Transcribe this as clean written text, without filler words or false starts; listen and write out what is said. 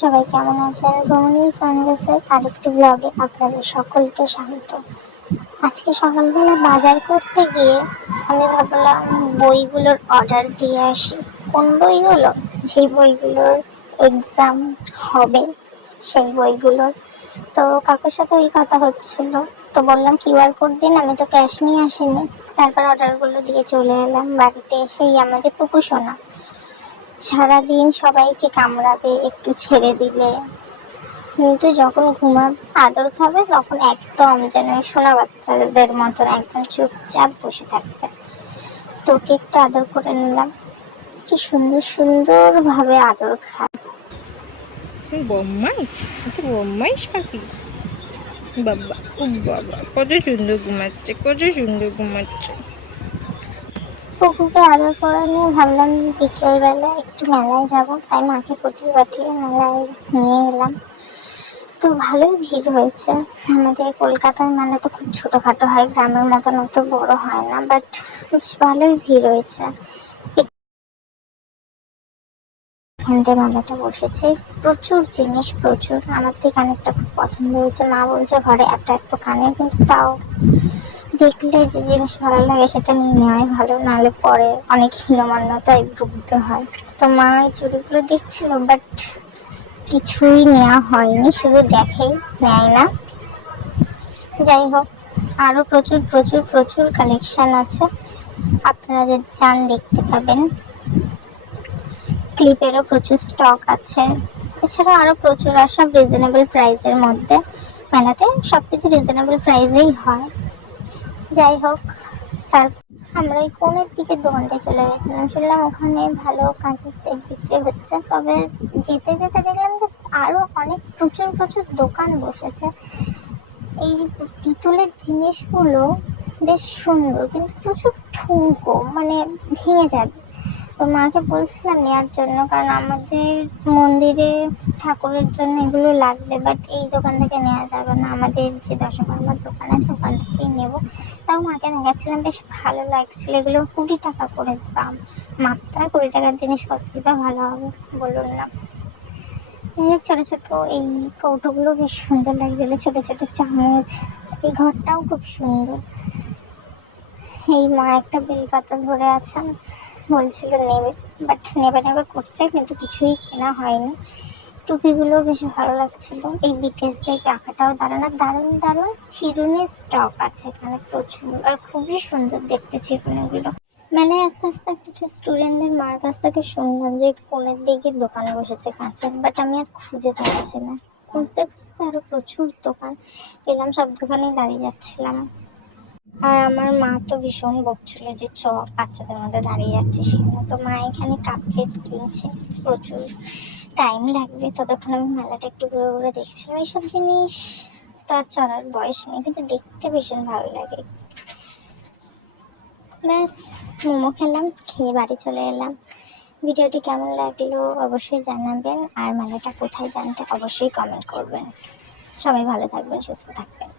সবাই কেমন আছেন? ভ্রমণের কনভার্সের আরেকটি ব্লগে আপনাদের সকলকে স্বাগত। আজকে সকালবেলা বাজার করতে গিয়ে আমি ভাবলাম বইগুলোর অর্ডার দিয়ে আসি। কোন বইগুলো? যে বইগুলোর এক্সাম হবে সেই বইগুলোর। তো কাকুর সাথে ওই কথা হচ্ছিল, তো বললাম কিউআর কোড দিন, আমি তো ক্যাশ নিয়ে আসিনি। তারপর অর্ডারগুলো দিয়ে চলে এলাম। বাড়িতে এসেই আমাদের পুকু সোনা সারাদিন সবাইকে কামড়াবে একটু ছেড়ে দিলে, কিন্তু যখন ঘুমাবে আদর খাবে তখন একদম যেন সোনা বাচ্চাদের মতন একদম চুপচাপ বসে থাকবে। তোকে একটু আদর করে নিলাম, কি সুন্দর সুন্দর ভাবে আদর খায়। বম্মাইশ, এটা বম্মাইশ পাখি। বাবা ও বাবা, কত সুন্দর ঘুমাচ্ছে, কত সুন্দর ঘুমাচ্ছে। পুকুকে আদর করে নিয়ে ভাবলাম বিকেলবেলা একটু মেলায় যাবো, তাই মাকে পাঠিয়ে মেলায় নিয়ে এলাম। তো ভালোই ভিড় হয়েছে। আমাদের কলকাতার মেলা তো খুব ছোটখাটো হয়, গ্রামের মতন অত বড় হয় না, বাট বেশ ভালোই ভিড় হয়েছে। এখানটায় মেলাটা বসেছে, প্রচুর জিনিস, প্রচুর। আমার তো কানেরটা খুব পছন্দ হয়েছে। মা বলছে ঘরে এত এত কানের, কিন্তু তাও দেখলে যে জিনিস ভালো লাগে সেটা নিয়ে নেওয়াই ভালো, নাহলে পরে অনেক হীনমন্যতায় ভুগতে হয়। তো মা এই চুড়িগুলো দেখছিল, বাট কিছুই নেওয়া হয়নি, শুধু দেখেই, নেয় না। যাই হোক, আরো প্রচুর প্রচুর প্রচুর কালেকশন আছে, আপনারা যদি চান দেখতে পাবেন। ক্লিপেরও প্রচুর স্টক আছে, এছাড়া আরো প্রচুর, আর সব রিজনেবল প্রাইসের মধ্যে। মেলাতে সবকিছু রিজনেবল প্রাইসেই হয়। যাই হোক, তার আমরা ওই কোণের দিকে দোকানটায় চলে গেছিলাম, শুনলাম ওখানে ভালো কাঁচের সেট বিক্রি হচ্ছে। তবে যেতে যেতে দেখলাম যে আরো অনেক প্রচুর প্রচুর দোকান বসেছে। এই পিতলের জিনিসগুলো বেশ সুন্দর, কিন্তু প্রচুর ঠুনকো, মানে ভেঙে যাবে। তো মাকে বলছিলাম নেওয়ার জন্য, কারণ আমাদের মন্দিরে ঠাকুরের জন্য এগুলো লাগবে, বাট এই দোকান থেকে নেওয়া যাবে না, আমাদের যে দশকর্মার দোকান আছে ওখান থেকেই নেব। তাও মাকে দেখাচ্ছিলাম, বেশ ভালো লাগছিল। এগুলো 20 টাকা করে দাম, মাত্র 20 টাকার জিনিস কতই বা ভালো হবে বলুন না। ছোটো ছোটো এই কৌটোগুলো বেশ সুন্দর লাগছিল, ছোটো ছোটো চামচ। এই ঘরটাও খুব সুন্দর। এই মা একটা বেলপাতা ধরে আছেন, বলছিল নেবে, বাট নেবে নেবে করছে, কিন্তু কিছুই কেনা হয়নি। টুপিগুলো বেশ ভালো লাগছিল। এই বিটেস ব্যাগ রাখাটাও দারুণ, আর দারুণ দারুণ চিরুনির স্টক আছে এখানে প্রচুর, আর খুবই সুন্দর দেখতে চিরুনিগুলো। মেলায় আস্তে আস্তে একটা স্টুডেন্টের মার কাছ থেকে শুনলাম যে কোণের দিকে দোকান বসেছে কাঁচের, বাট আমি আর খুঁজে পাচ্ছি না। খুঁজতে খুঁজতে আরো প্রচুর দোকান পেলাম, সব দোকানেই দাঁড়িয়ে যাচ্ছিলাম। আর আমার মা তো ভীষণ বকছিল যে বাচ্চাদের মধ্যে দাঁড়িয়ে যাচ্ছিস কেন। তো মা এখানে কাপ প্লেট কিনছে, প্রচুর টাইম লাগবে, ততক্ষণ আমি মেলাটা একটু ঘুরে ঘুরে দেখছিলাম। এইসব জিনিস তো আর চড়ার বয়স নেই, কিন্তু দেখতে ভীষণ ভালো লাগে। ব্যাস, মোমো খেলাম, খেয়ে বাড়ি চলে এলাম। ভিডিওটি কেমন লাগলো অবশ্যই জানাবেন, আর মেলাটা কোথায় জানতে অবশ্যই কমেন্ট করবেন। সবাই ভালো থাকবেন, সুস্থ থাকবেন।